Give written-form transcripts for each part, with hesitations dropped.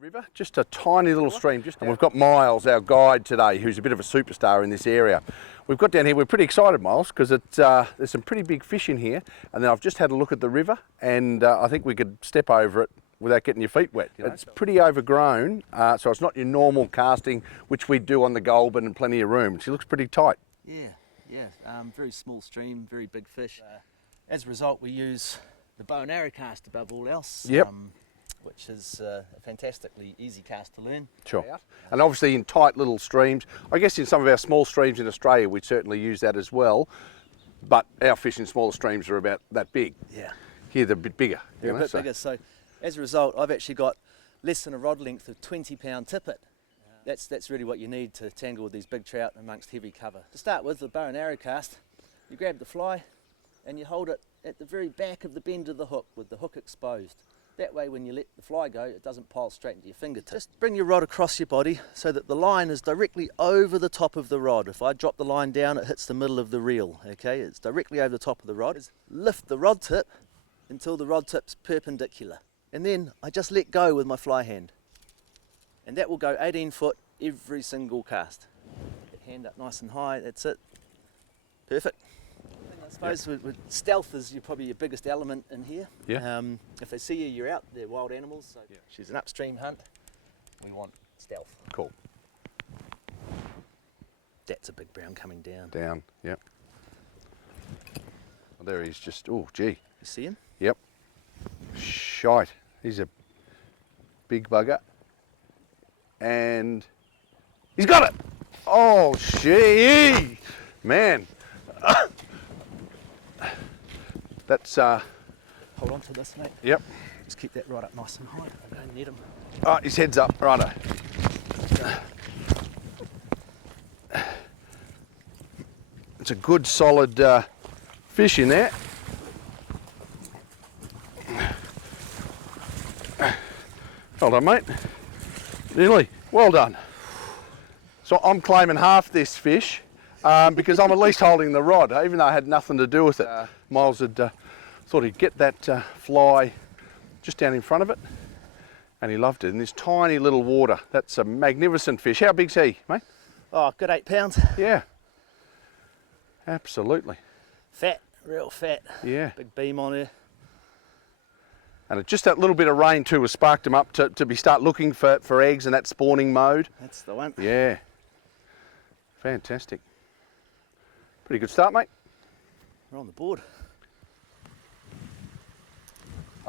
River, just a tiny little stream, and we've got Miles, our guide today, who's a bit of a superstar in this area. We've got down here, we're pretty excited, Miles, because there's some pretty big fish in here, and then I've just had a look at the river, and I think we could step over it without getting your feet wet. It's pretty overgrown, so it's not your normal casting, which we do on the Goulburn and plenty of room. She looks pretty tight. Yeah, very small stream, very big fish. As a result, we use the bow and arrow cast above all else. Yep. Which is a fantastically easy cast to learn. Sure. And obviously in tight little streams, I guess in some of our small streams in Australia, we certainly use that as well, but our fish in smaller streams are about that big. Yeah. Here they're a bit bigger. They're a bit bigger, so as a result, I've actually got less than a rod length of 20-pound tippet. That's really what you need to tangle with these big trout amongst heavy cover. To start with, the bow and arrow cast, you grab the fly and you hold it at the very back of the bend of the hook with the hook exposed. That way when you let the fly go, it doesn't pile straight into your fingertips. Just bring your rod across your body so that the line is directly over the top of the rod. If I drop the line down, it hits the middle of the reel, okay? It's directly over the top of the rod. Lift the rod tip until the rod tip's perpendicular. And then I just let go with my fly hand. And that will go 18 foot every single cast. Get hand up nice and high, that's it. Perfect. I suppose with stealth is probably your biggest element in here. Yeah. If they see you, you're out. They're wild animals, so she's an upstream hunt. We want stealth. Cool. That's a big brown coming down. Down, yep. Well, there he's just, oh gee. You see him? Yep. Shite. He's a big bugger. And he's got it! Oh, gee! Man. That's hold on to this, mate. Yep. Just keep that right up nice and high. I don't need him. Oh, his head's up, righto. It's a good solid fish in there. Well done, mate. Nearly. Well done. So I'm claiming half this fish. Because I'm at least holding the rod, even though I had nothing to do with it. Miles had thought he'd get that fly just down in front of it, and he loved it in this tiny little water. That's a magnificent fish. How big's he, mate? Oh, good 8 pounds. Yeah, absolutely. Fat, real fat. Yeah. Big beam on her. And just that little bit of rain too has sparked him up to start looking for eggs in that spawning mode. That's the one. Yeah, fantastic. Pretty good start, mate. We're on the board.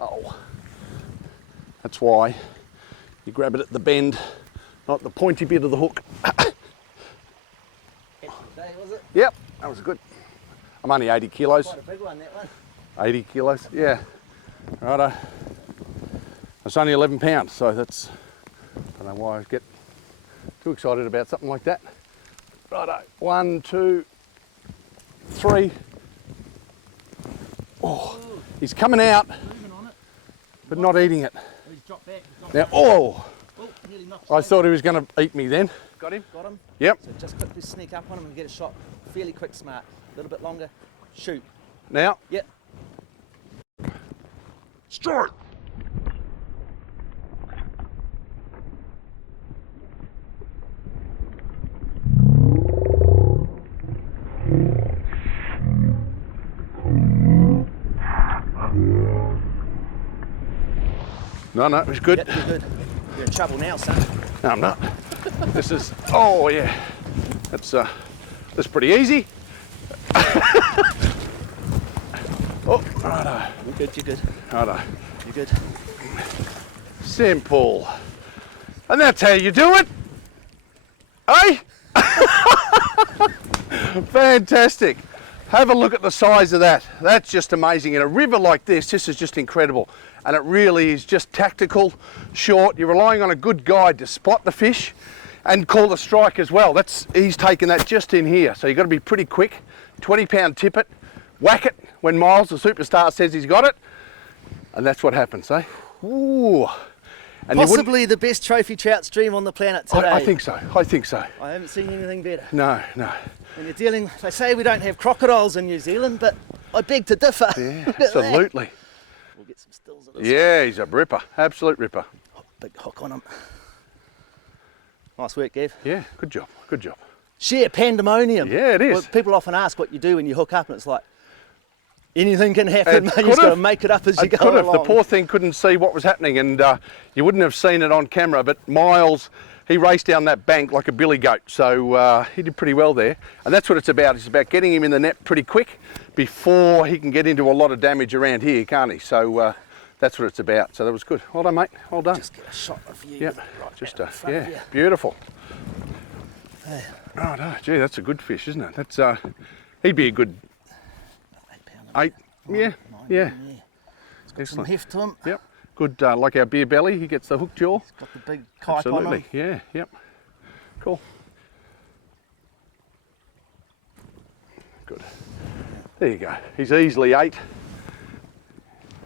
Oh, that's why you grab it at the bend, not the pointy bit of the hook. Day, was it? Yep, that was good. I'm only 80 kilos. Quite a big one, that one. 80 kilos, yeah. Righto. It's only 11 pounds, so that's, I don't know why I get too excited about something like that. Righto, 1, 2, 3. Oh, he's coming out, but not eating it. He's dropped back. Now, oh, Nearly knocked I thought he was going to eat me then. Got him? Got him. Yep. So just quickly sneak up on him and get a shot. Fairly quick, smart. A little bit longer. Shoot. Now. Yep. Start. No, it was good. Yep, you're good. You're in trouble now, son. No, I'm not. This is, oh yeah, that's pretty easy. Oh, righto. You're good, you're good. Righto. You're good. Simple. And that's how you do it. Eh? Fantastic. Have a look at the size of that. That's just amazing. In a river like this is just incredible. And it really is just tactical, short. You're relying on a good guide to spot the fish and call the strike as well. He's taken that just in here. So you've got to be pretty quick. 20-pound tippet, whack it when Miles, the superstar, says he's got it. And that's what happens, eh? Ooh. And possibly the best trophy trout stream on the planet today. I think so, I think so. I haven't seen anything better. No, no. When you're dealing, they say we don't have crocodiles in New Zealand, but I beg to differ. Yeah, absolutely. We'll get some stills of this. Yeah, he's a ripper, absolute ripper. big hook on him. Nice work, Gav. Yeah, good job, good job. Sheer pandemonium. Yeah, it is. Well, people often ask what you do when you hook up, and it's like, anything can happen, It mate. You just got to could've. make it up as you It go could have. along. The poor thing couldn't see what was happening, and you wouldn't have seen it on camera, but Miles, he raced down that bank like a billy goat, so he did pretty well there. And that's what it's about. It's about getting him in the net pretty quick before he can get into a lot of damage around here, can't he? So that's what it's about. So that was good. Well done, mate. Well done. Just get a shot of you. Yep. Right Just in front of you. beautiful. Hey. Oh no, gee, that's a good fish, isn't it? That's he'd be a good 8 pound. 8. Yeah, yeah. It's got some heft to him. Yep. Good, like our beer belly. He gets the hook jaw. It's got the big kite Absolutely. on him. Yeah. Yep. Cool. Good. There you go. He's easily 8.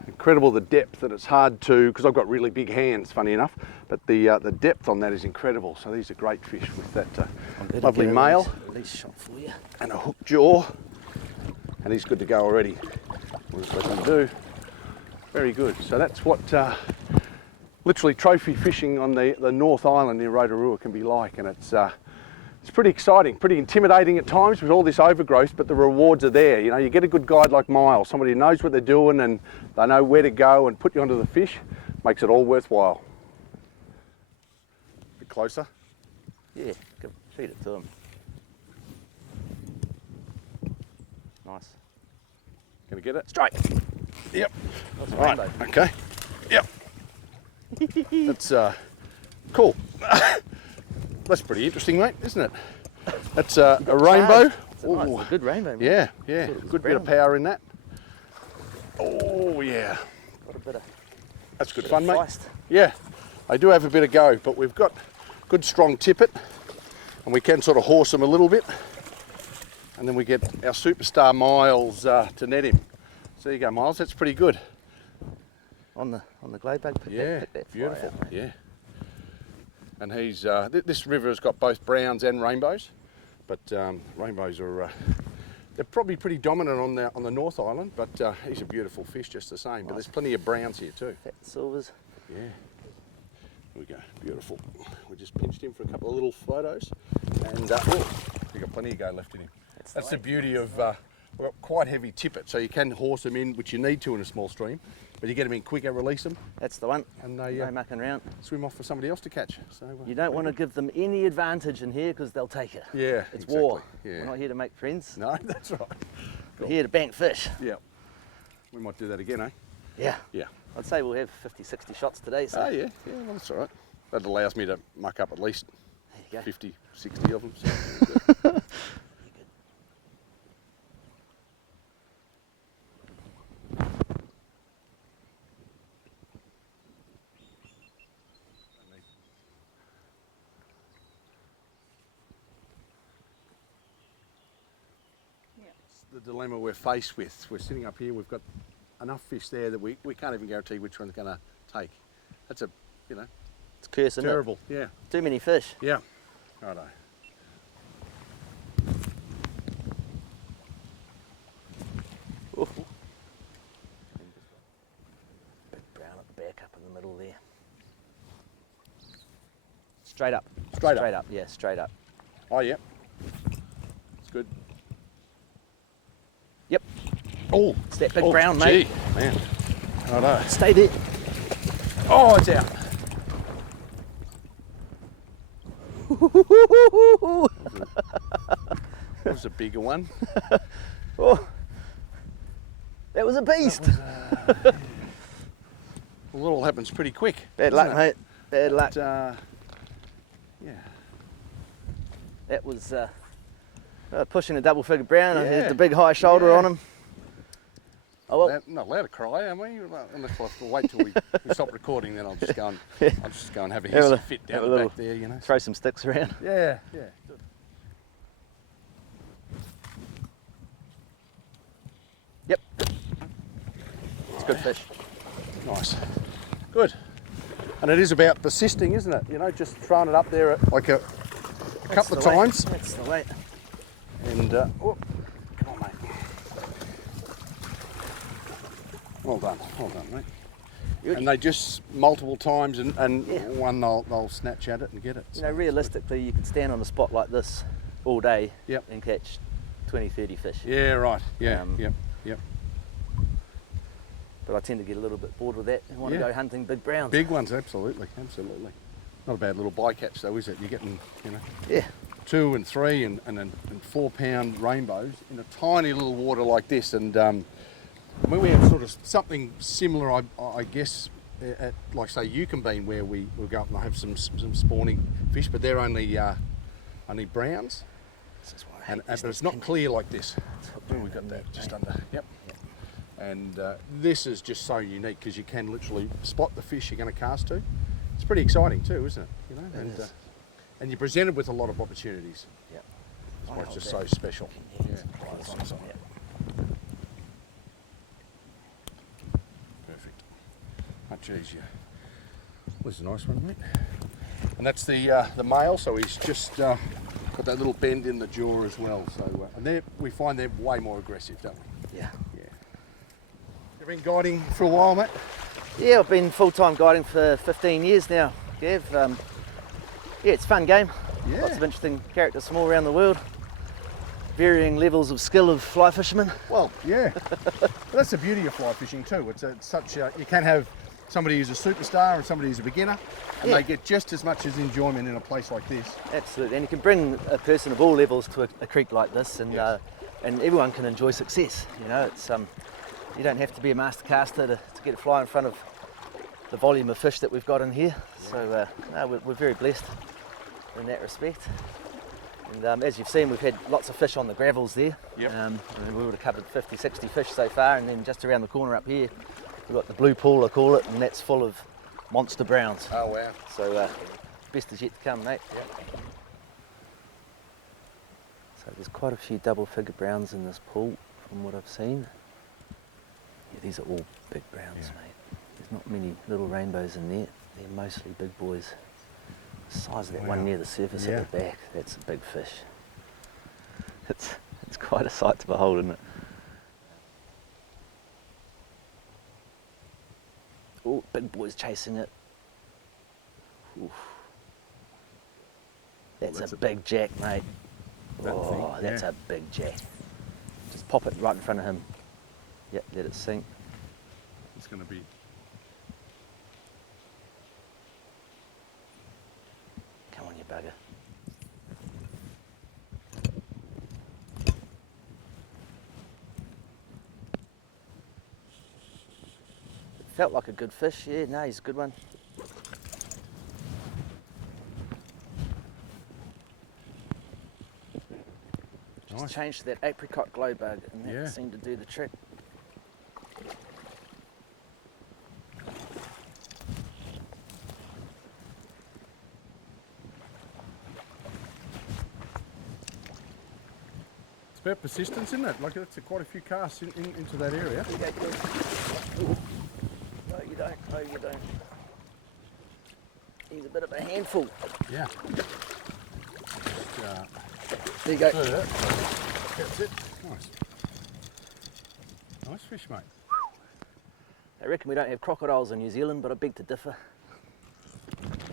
Incredible the depth, that it's hard to, because I've got really big hands, funny enough, but the depth on that is incredible. So these are great fish with that lovely male Release shot for you. and a hook jaw, and he's good to go already. We'll just let him do. Very good. So that's what literally trophy fishing on the North Island near Rotorua can be like, and it's pretty exciting, pretty intimidating at times with all this overgrowth, but the rewards are there. You know, you get a good guide like Miles, somebody who knows what they're doing and they know where to go and put you onto the fish, makes it all worthwhile. A bit closer. Yeah, feed it to him. Nice. Gonna get it? Straight. Yep. That's a Right. rainbow. Okay. Yep. That's cool. That's pretty interesting, mate, isn't it? That's a rainbow. It's a good rainbow, mate. Yeah, yeah. Thought it was Good bit of brown. power in that. Oh, yeah. Got a bit of That's good fun, mate. feist. Yeah, they do have a bit of go, but we've got good strong tippet, and we can sort of horse them a little bit, and then we get our superstar Miles to net him. So there you go, Miles. That's pretty good. On the glow bug. Pick that fly beautiful. out, mate. Yeah. And he's this river has got both browns and rainbows, but rainbows are they're probably pretty dominant on the North Island. But he's a beautiful fish just the same. But there's plenty of browns here too. Fat silvers. Yeah. Here we go. Beautiful. We just pinched him for a couple of little photos, and we've got plenty of go left in him. That's the beauty of we've got quite heavy tippet, so you can horse them in, which you need to in a small stream. But you get them in quicker, release them, That's the one. and they No mucking around. swim off for somebody else to catch. So You don't want to give them any advantage in here because they'll take it. Yeah, It's exactly. war. Yeah. We're not here to make friends. No, that's right. We're here to bank fish. Yeah. We might do that again, eh? Yeah. Yeah. I'd say we'll have 50, 60 shots today. So Oh, yeah. Yeah, well, that's all right. That allows me to muck up at least there you go. 50, 60 of them. So good. The dilemma we're faced with. We're sitting up here, we've got enough fish there that we can't even guarantee which one's going to take. That's a, It's a curse, isn't terrible. Yeah. it? Too many fish. Yeah. Righto. Ooh. Big brown at the back, up in the middle there. Straight up. Straight up. Straight up, yeah, straight up. Oh, yeah. It's good. Yep. Oh, It's that big brown, mate. Gee, man. Righto. Stay there. Oh, it's out. That was a bigger one. Oh, that was a beast. Well, it all happens pretty quick. Bad doesn't luck, it? mate. Bad luck. But, yeah. That was pushing a double figure brown. I Yeah. had the big high shoulder Yeah. on him. Oh well. Not allowed to cry, am we? Unless we'll have to wait till we stop recording, then I'll just go and have a Have a hissy li- fit have down a the little- back there, you know. Throw some sticks around. Yeah, yeah. Good. Yep. It's good fish. Nice. Good. And it is about persisting, isn't it? You know, just throwing it up there like a couple of times. That's the way. And, oh, come on, mate. Well done, mate. Beauty. And they just multiple times and Yeah. one they'll snatch at it and get it. You know, realistically, you could stand on a spot like this all day Yep. and catch 20, 30 fish. Yeah, right. Yeah, yep. But I tend to get a little bit bored with that and want to Yeah. go hunting big browns. Big ones, absolutely. Not a bad little bycatch though, is it? You're getting, Yeah. 2 and 3 and 4 pound rainbows in a tiny little water like this. And when we have sort of something similar, I guess, at like say Yukonbean, where we'll go up and have some spawning fish, but they're only browns, This is why I hate but this it's not pink. clear like this. Where We've got that just under. Yep. And this is just so unique because you can literally spot the fish you're going to cast to. It's pretty exciting too, isn't it? It is. And you're presented with a lot of opportunities. Yeah. That's why it's just so special. Yeah. Perfect. Much easier. Well, this is a nice one, mate. And that's the male, so he's just got that little bend in the jaw as well. So and we find they're way more aggressive, don't we? Yeah. You've been guiding for a while, mate? Yeah, I've been full-time guiding for 15 years now, Gav. Yeah, it's a fun game. Yeah. Lots of interesting characters from all around the world. Varying levels of skill of fly fishermen. Well, yeah. But that's the beauty of fly fishing too. It's such you can have somebody who's a superstar and somebody who's a beginner, and Yeah. they get just as much as enjoyment in a place like this. Absolutely, and you can bring a person of all levels to a creek like this, and Yes. and everyone can enjoy success. You know, it's you don't have to be a master caster to get a fly in front of the volume of fish that we've got in here. So no, we're very blessed in that respect. And as you've seen, we've had lots of fish on the gravels there. Yep. And we would have covered 50, 60 fish so far, and then just around the corner up here, we've got the blue pool, I call it, and that's full of monster browns. Oh wow. So best is yet to come, mate. Yep. So there's quite a few double figure browns in this pool from what I've seen. Yeah, these are all big browns, mate. There's not many little rainbows in there. They're mostly big boys. The size of that one near the surface at the back, that's a big fish. It's quite a sight to behold, isn't it? Oh, big boy's chasing it. Oof. That's a big jack, mate. Oh, that's a big jack. Just pop it right in front of him. Yep, let it sink. It's going to be. Come on, you bugger. Felt like a good fish, yeah, no, he's a good one. Just changed to that apricot glow bug, and that seemed to do the trick. It's about persistence, isn't it? Like it's quite a few casts into that area. There you go, George. No, you don't. No, you don't. He's a bit of a handful. Yeah. There you go. That's it. Nice. Nice fish, mate. I reckon we don't have crocodiles in New Zealand, but I beg to differ.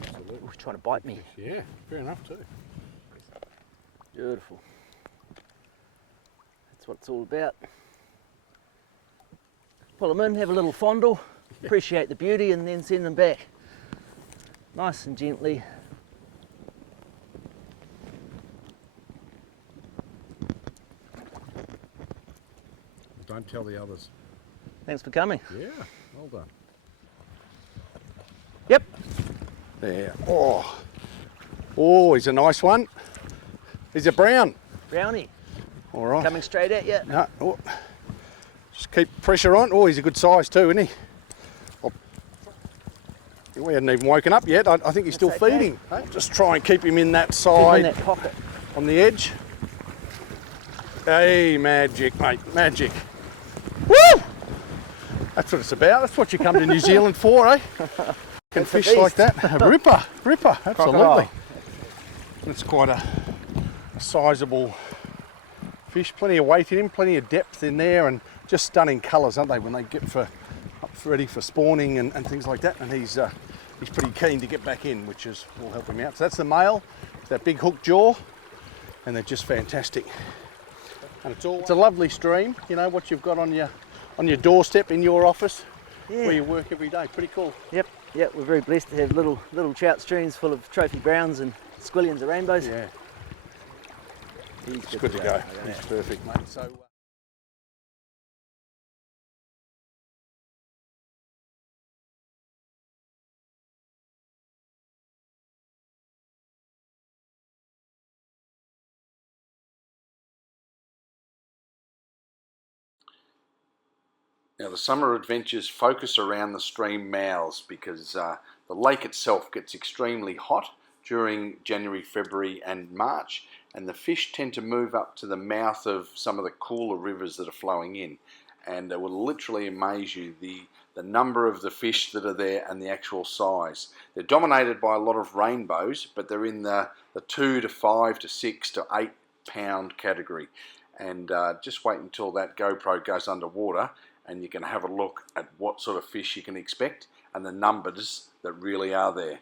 Absolutely. He's trying to bite me. Yeah, fair enough too. Beautiful. That's what it's all about. Pull them in, have a little fondle, appreciate the beauty, and then send them back. Nice and gently. Don't tell the others. Thanks for coming. Yeah, well done. Yep. There. Oh, he's a nice one. He's a brown. Brownie. All right. Coming straight at you. No, just keep pressure on. Oh, he's a good size too, isn't he? We hadn't even woken up yet. I think he's still okay. feeding. Hey, just try and keep him in that Keep side, him in that pocket. on the edge. Hey, magic, mate, magic. Woo! That's what it's about. That's what you come to New Zealand for, eh? Can It's a fish like beast. that. A ripper, absolutely. Crocodile. It's quite a sizable fish. Plenty of weight in him, plenty of depth in there, and just stunning colours, aren't they? When they get up ready for spawning and things like that, and he's pretty keen to get back in, which will help him out. So that's the male, that big hook jaw, and they're just fantastic. And it's a lovely stream, you know, what you've got on your doorstep in your office, where you work every day. Pretty cool. Yep, we're very blessed to have little trout streams full of trophy browns and squillions and rainbows. Yeah. He's Good to go. He's perfect, mate. So. Now the summer adventures focus around the stream mouths because the lake itself gets extremely hot during January, February and March, and the fish tend to move up to the mouth of some of the cooler rivers that are flowing in, and it will literally amaze you the number of the fish that are there and the actual size. They're dominated by a lot of rainbows, but they're in the 2 to 5 to 6 to 8 pound category, and just wait until that GoPro goes underwater and you can have a look at what sort of fish you can expect and the numbers that really are there.